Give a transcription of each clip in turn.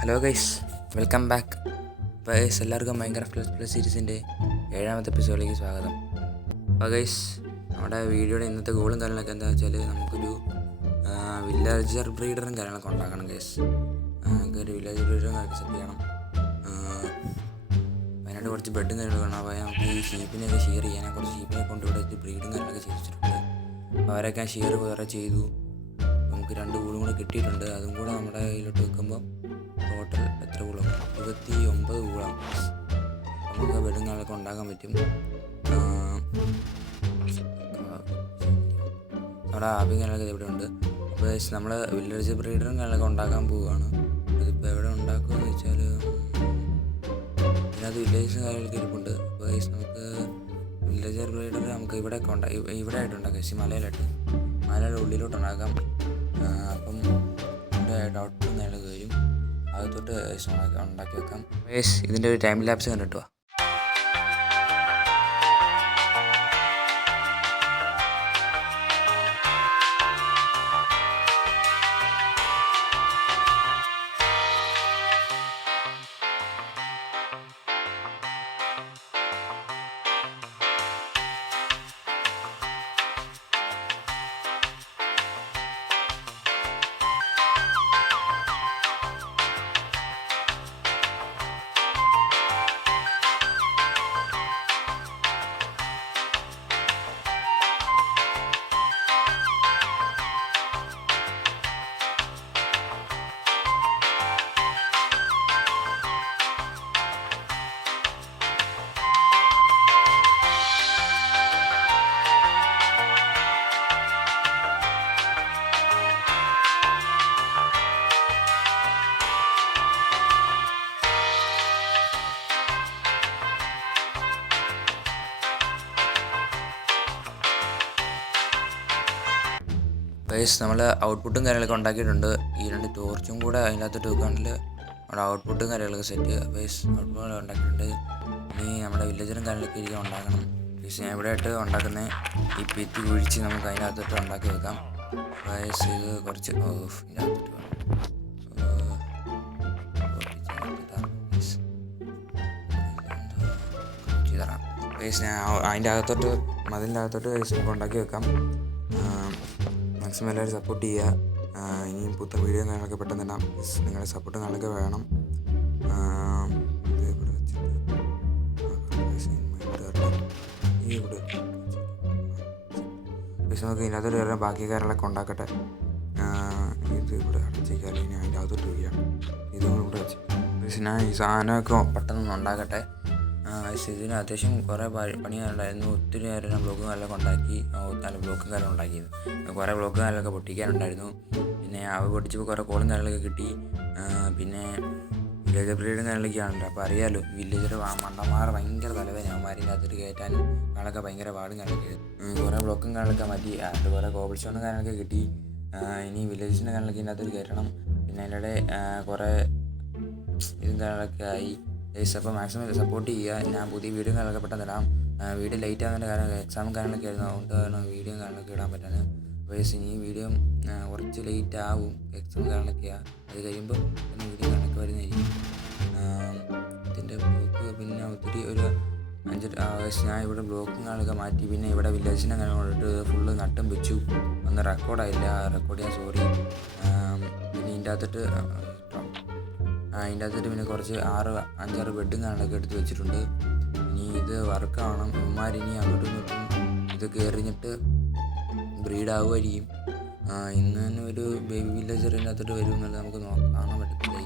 Hello guys welcome back അപ്പോൾ guys എല്ലാവർക്കും ഭയങ്കര പ്ലസ് പ്ലസ് സീരീസിന്റെ ഏഴാമത്തെ എപ്പിസോഡിലേക്ക് സ്വാഗതം. അപ്പോൾ ഗൈസ് നമ്മുടെ വീഡിയോയുടെ ഇന്നത്തെ ഗോളും കാര്യങ്ങളൊക്കെ എന്താ വെച്ചാൽ നമുക്കൊരു വില്ലേജർ ബ്രീഡറും കാര്യങ്ങളൊക്കെ ഉണ്ടാക്കണം ഗൈസ് നമുക്കൊരു വില്ലേജർ ബ്രീഡറും കാര്യമൊക്കെ സെറ്റ് ചെയ്യണം. അതിനായിട്ട് കുറച്ച് ബെഡും കാര്യങ്ങളൊക്കെ വേണം അപ്പോൾ നമുക്ക് ഈ ഷീപ്പിനെയൊക്കെ ഷെയർ ചെയ്യാൻ കുറച്ച് ഷീപ്പിനെ വെച്ച് ബ്രീഡും കാര്യങ്ങളൊക്കെ ചെയ്ത് വെച്ചിട്ടുണ്ട് അപ്പോൾ അവരൊക്കെ ഷെയർ വേറെ ചെയ്തു. നമുക്ക് രണ്ട് കൂടും കൂടെ കിട്ടിയിട്ടുണ്ട്. അതും കൂടെ നമ്മുടെ കയ്യിലോട്ട് വെക്കുമ്പോൾ ടോട്ടൽ എത്ര കുളം ഇരുപത്തി ഒമ്പത് കുളം നമുക്ക് വെടുങ്ങാളൊക്കെ ഉണ്ടാക്കാൻ പറ്റും. നമ്മുടെ നമ്മുടെ ആഭ്യങ്ങളൊക്കെ ഇവിടെ ഉണ്ട്. അപ്പോൾ നമ്മൾ വില്ലേജ് ബ്രീഡറും കാര്യങ്ങളൊക്കെ ഉണ്ടാക്കാൻ പോവുകയാണ്. അതിപ്പോൾ എവിടെ ഉണ്ടാക്കുമെന്ന് വെച്ചാൽ ഇതിനകത്ത് വില്ലേജും കാര്യങ്ങളൊക്കെ ഇരിപ്പുണ്ട്. അപ്പോൾ നമുക്ക് വില്ലേജർ ബ്രീഡർ നമുക്ക് ഇവിടെ ഒക്കെ ഉണ്ടാ ഇവ- ഇവിടെ ആയിട്ട് ഉണ്ടാക്കാം. പക്ഷേ മലയിലായിട്ട് മലയുടെ ഉള്ളിലോട്ട് ഉണ്ടാക്കാം. അപ്പം ഇവിടെ ഡോട്ട് നേടുക അത് തൊട്ട് ഉണ്ടാക്കി- വെക്കാം. ഇതിന്റെ ഒരു ടൈം ലാപ്സ് കണ്ടിട്ടുവാ. ഗൈസ് നമ്മൾ ഔട്ട്പുട്ടും കാര്യങ്ങളൊക്കെ ഉണ്ടാക്കിയിട്ടുണ്ട്. ഈ രണ്ട് ടോർച്ചും കൂടെ അതിനകത്തോട്ട് വെക്കുകയാണെങ്കിൽ നമ്മുടെ ഔട്ട്പുട്ടും കാര്യങ്ങളൊക്കെ സെറ്റ് ഗൈസ് ഔട്ട്പുട്ട് ഉണ്ടാക്കിയിട്ടുണ്ട്. ഇനി നമ്മുടെ വില്ലേജറും കാര്യങ്ങളൊക്കെ ഇരിക്കാൻ ഉണ്ടാക്കണം. ഗൈസ് ഞാൻ ഇവിടെ ആയിട്ട് ഉണ്ടാക്കുന്നത് ഈ പെറ്റി കുഴിച്ച് നമുക്ക് അതിനകത്തോട്ട് ഉണ്ടാക്കി വെക്കാം. ഗൈസ് ഇത് കുറച്ച് ഓഫ് ഇതിനകത്തോട്ട് വേണം. അതിന്റെ അകത്തോട്ട് മതിലിന്റെ അകത്തോട്ട് ഗൈസ് നമുക്ക് ഉണ്ടാക്കി വെക്കാം. മാക്സിമം എല്ലാവരും സപ്പോർട്ട് ചെയ്യുക. ഇനിയും പുത്ത വീഡിയോ കാര്യങ്ങളൊക്കെ പെട്ടെന്ന് ഇടാം. നിങ്ങളുടെ സപ്പോർട്ട് കാര്യങ്ങളൊക്കെ വേണം. ഇതിനകത്തൊരു ഇത് ഇവിടെ വെച്ചിട്ട്? ആ, guys, ഈ ഇവിടെ ഗൈസ് നമുക്ക് ഇതിനകത്തോട്ട് കയറാൻ ബാക്കി കാര്യങ്ങളൊക്കെ ഉണ്ടാക്കട്ടെ. ഇത് ഇവിടെ അടച്ചേക്കാം അല്ലെങ്കിൽ ഞാൻ അതിന്റെ അകത്തോട്ട് വയ്ക്കാം ഇതും ഇവിടെ വെച്ച്. ഞാൻ ഈ സാധനമൊക്കെ പെട്ടെന്ന് ഉണ്ടാക്കട്ടെ. ഇതിന് അത്യാവശ്യം കുറേ പണിയുണ്ടായിരുന്നു ഒത്തിരി നേരം ബ്ലോക്കും കാര്യങ്ങളൊക്കെ ഉണ്ടാക്കി. നല്ല ബ്ലോക്കും കാര്യം ഉണ്ടാക്കിയത് കുറേ ബ്ലോക്കും കാലൊക്കെ പൊട്ടിക്കാനുണ്ടായിരുന്നു. പിന്നെ അവ പൊട്ടിച്ചപ്പോൾ കുറേ കോളും കാര്യങ്ങളൊക്കെ കിട്ടി. പിന്നെ വില്ലേജ് ബ്രീഡും കാര്യങ്ങളൊക്കെ ആണല്ലോ. അപ്പോൾ അറിയാമല്ലോ വില്ലേജർ മണ്ടന്മാർ ഭയങ്കര തലവേദന അവന്മാരിന്റെ അകത്തോട്ട് കയറ്റാനും കാണൊക്കെ ഭയങ്കര പാടും കാര്യങ്ങളൊക്കെ. ഉം, കുറേ ബ്ലോക്കും കാര്യങ്ങളൊക്കെ മാറ്റി. അത് കുറേ കോബിൾ സ്റ്റോണും കാര്യങ്ങളൊക്കെ കിട്ടി. ഇനി വില്ലേജിന്റെ കാര്യങ്ങളൊക്കെ ഇതിന്റെ അകത്തോട്ട് കയറ്റണം. പിന്നെ അതിന്റെ കുറേ ഇതും കാര്യങ്ങളൊക്കെ ആയി. ഗൈസ് അപ്പോൾ മാക്സിമം ഇത് സപ്പോർട്ട് ചെയ്യുക. ഞാൻ പുതിയ വീഡിയോ കാര്യങ്ങളൊക്കെ പെട്ടെന്ന് ഇടാം വീഡിയോ ലേറ്റ് ആകുന്നതിന്റെ കാരണം എക്സാം കാര്യങ്ങളൊക്കെ ആയിരുന്നു. അതുകൊണ്ട് കാരണം വീഡിയോ കാര്യങ്ങളൊക്കെ ഇടാൻ പറ്റാൻ ഗൈസ് ഇനി വീഡിയോ കുറച്ച് ലേറ്റ് ആവും. എക്സാം കാര്യങ്ങളൊക്കെയാണ് അത് കഴിയുമ്പോൾ പിന്നെ വീഡിയോ കാര്യങ്ങളൊക്കെ വരുന്നതായിരിക്കും. ഇതിന്റെ ബ്ലോക്ക് പിന്നെ ഒത്തിരി ഒരു അഞ്ച് ഞാൻ ഇവിടെ ബ്ലോക്കും കാര്യങ്ങളൊക്കെ മാറ്റി. പിന്നെ ഇവിടെ വില്ലേജിനെ കാര്യങ്ങളിട്ട് ഫുള്ള് നട്ടും വെച്ചു. ഒന്ന് റെക്കോർഡായില്ല റെക്കോർഡ് ചെയ്യാൻ സോറി പിന്നെ ഇതിന്റെ അകത്തിട്ട് അതിന്റെ അകത്തിട്ട് പിന്നെ കുറച്ച് ആറ് അഞ്ചാറ് ബെഡും കാര്യങ്ങളൊക്കെ എടുത്ത് വെച്ചിട്ടുണ്ട്. ഇനി ഇത് വർക്കാവണം. ഇവന്മാർ ഇനി അങ്ങോട്ടും ഇങ്ങോട്ടും ഇത് കയറിഞ്ഞിട്ട് ബ്രീഡാവുമായിരിക്കും. ഇന്ന് തന്നെ ഒരു ബേബി വില്ലേജറിന്റെ അകത്തോട്ട് വരും എന്നുള്ളത് നമുക്ക് കാണാൻ പറ്റത്തില്ല.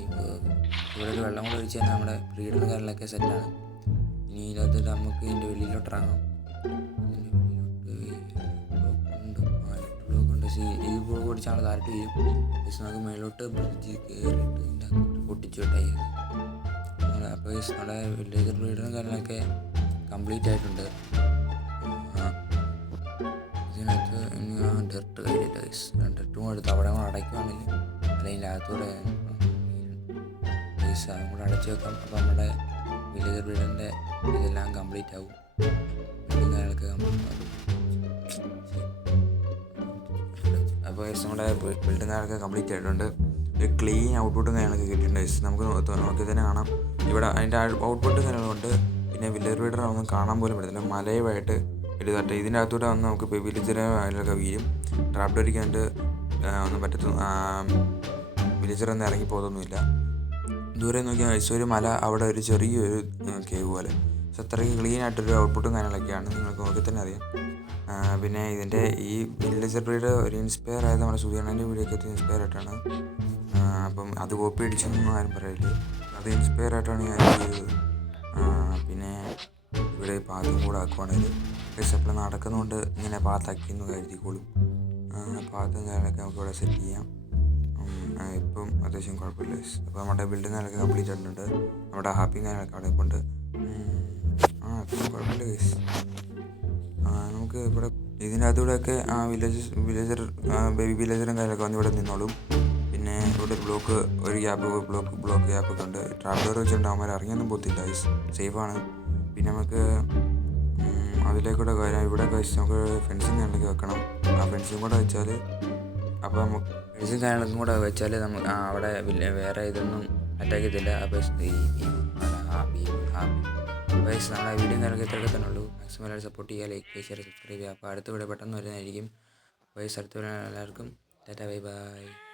ഇവിടെ ഒരു വെള്ളം കൂടെ ഒഴിച്ച് കഴിഞ്ഞാൽ നമ്മുടെ ബ്രീഡിന്റെ കാര്യങ്ങളൊക്കെ സെറ്റാണ് ഇനി ഇതിനകത്തോട്ട് നമുക്ക് ഇതിന്റെ വെളിയിലോട്ട് ബ്ലോക്കുണ്ട് ഈ ബ്ലോക്ക് ഓടിച്ചാണ് താഴോട്ട് ചെയ്യും പക്ഷെ മേലോട്ട് ബ്രിഡ്ജ് കയറിയിട്ട് ഇതിന്റെ അകത്തോട്ട് പൊട്ടിച്ചു വിട്ടായി. അപ്പോൾ നമ്മുടെ വില്ലേജർ ബ്രീഡറും കാര്യങ്ങളൊക്കെ കംപ്ലീറ്റ് ആയിട്ടുണ്ട്. ഇതിനകത്ത് ഇനി ആ ഡെർട്ട് കഴിഞ്ഞിട്ട് ഡെർട്ടും എടുത്ത് അവിടെ കൂടെ അടയ്ക്കുവാണെങ്കിൽ അല്ലെങ്കിൽ അകത്തൂടെ അതും കൂടെ അടച്ചു വെക്കാം. അപ്പോൾ നമ്മുടെ വില്ലേജർ ബ്രീഡറിന്റെ ഇതെല്ലാം കംപ്ലീറ്റ് ആവും. ഗൈസ് നമ്മുടെ ബിൽഡിംഗ് കാര്യങ്ങളൊക്കെ കംപ്ലീറ്റ് ആയിട്ടുണ്ട് ഒരു ക്ലീൻ ഔട്ട്പുട്ടും കാര്യങ്ങളൊക്കെ കിട്ടിയിട്ടുണ്ട് ഗൈസ് നമുക്ക് നോക്കി തന്നെ കാണാം. ഇവിടെ അതിന്റെ ഔട്ട്പുട്ട് കാര്യങ്ങളുണ്ട് പിന്നെ വില്ലർ റീഡർ ഒന്നും കാണാൻ പോലും പറ്റത്തില്ല. മലയുമായിട്ട് എഴുതട്ടെ ഇതിന്റെ അകത്തൂടെ വന്ന് നമുക്ക് വില്ലേജറെ അതിലൊക്കെ വീഴും. ട്രാപ്ഡ് അടിക്കാണ്ട് ഒന്നും പറ്റത്തു വില്ലേജർ ഒന്നും ഇറങ്ങി പോകുന്നൊന്നുമില്ല ദൂരെ നോക്കിയാൽ guys, ഒരു മല അവിടെ ഒരു ചെറിയൊരു കേവ് പോലെ. പക്ഷെ അത്രയ്ക്ക് ക്ലീൻ ആയിട്ടൊരു ഔട്ട്പുട്ടും കാര്യങ്ങളൊക്കെയാണ് നിങ്ങൾക്ക് നോക്കി തന്നെ അറിയാം. പിന്നെ ഇതിന്റെ ഈ വില്ലേജർ ബ്രീഡ് ഒരു ഇൻസ്പയർ ആയത് നമ്മുടെ സൂര്യണ്ണന്റെ വീഡിയോ ഒക്കെ ഇൻസ്പയർ ആയിട്ടാണ്. അപ്പം അത് കോപ്പി അടിച്ചൊന്നും ആരും പറയില്ല അത് ഇൻസ്പയർ ആയിട്ടാണ് ഞാൻ ചെയ്തത്. പിന്നെ ഇവിടെ പാത്തും കൂടെ ആക്കുവാണെങ്കിൽ അപ്പോൾ നടക്കുന്നതുകൊണ്ട് ഇങ്ങനെ പാത്താക്കിയെന്ന് കരുതിക്കോളും. പാത്തും കാര്യങ്ങളൊക്കെ നമുക്ക് ഇവിടെ സെറ്റ് ചെയ്യാം. ഇപ്പം അത്യാവശ്യം കുഴപ്പമില്ല അപ്പോൾ നമ്മുടെ ബിൽഡിംഗ് കാര്യങ്ങളൊക്കെ കംപ്ലീറ്റ് ആയിട്ടുണ്ട്. നമ്മുടെ ഹാപ്പി കാര്യങ്ങളൊക്കെ അവിടെ ഇപ്പോൾ ഉണ്ട് കുഴപ്പമില്ല കേസ് നമുക്ക് ഇവിടെ ഇതിന്റെ അതുകൂടെയൊക്കെ ആ വില്ലേജ് വില്ലേജർ ബേബി വില്ലേജറും കാര്യമൊക്കെ വന്ന് ഇവിടെ നിന്നോളും. പിന്നെ ഇവിടെ ഒരു ബ്ലോക്ക് ഒരു ഗ്യാപ്പ് ബ്ലോക്ക് ബ്ലോക്ക് ഗ്യാപ്പൊക്കെ ഉണ്ട്. ട്രാവലർ വെച്ചിട്ടുണ്ട് അവന്മാർ ഇറങ്ങിയൊന്നും പോകത്തില്ല സേഫാണ് പിന്നെ നമുക്ക് അതിലേക്കൂടെ വരാം ഇവിടെ കഴിച്ച് നമുക്ക് ഫെൻസിങ് കാര്യങ്ങളൊക്കെ വെക്കണം. ആ ഫെൻസിങ് കൂടെ വെച്ചാൽ അപ്പോൾ നമുക്ക് ഫെൻസിങ് കാര്യങ്ങളൊക്കെ കൂടെ വെച്ചാൽ നമുക്ക് അവിടെ വേറെ ഇതൊന്നും അറ്റാക്ക് ചെയ്തില്ല അപ്പോൾ ഈ ഹാപ്പി ഹാപ്പി വയസ്സ് നമ്മളെ വീഡിയോ തന്നെ ഉള്ളൂ. മാക്സിമം എല്ലാവരും സപ്പോർട്ട് ചെയ്യുക ലൈക്ക് ഷെയർ സബ്സ്ക്രൈബ് ചെയ്യുക. അപ്പോൾ അടുത്ത വീഡിയോ പെട്ടെന്ന് വരുന്നതായിരിക്കും. വയസ്സ് അടുത്ത എല്ലാവർക്കും ടാറ്റ ബൈ ബൈ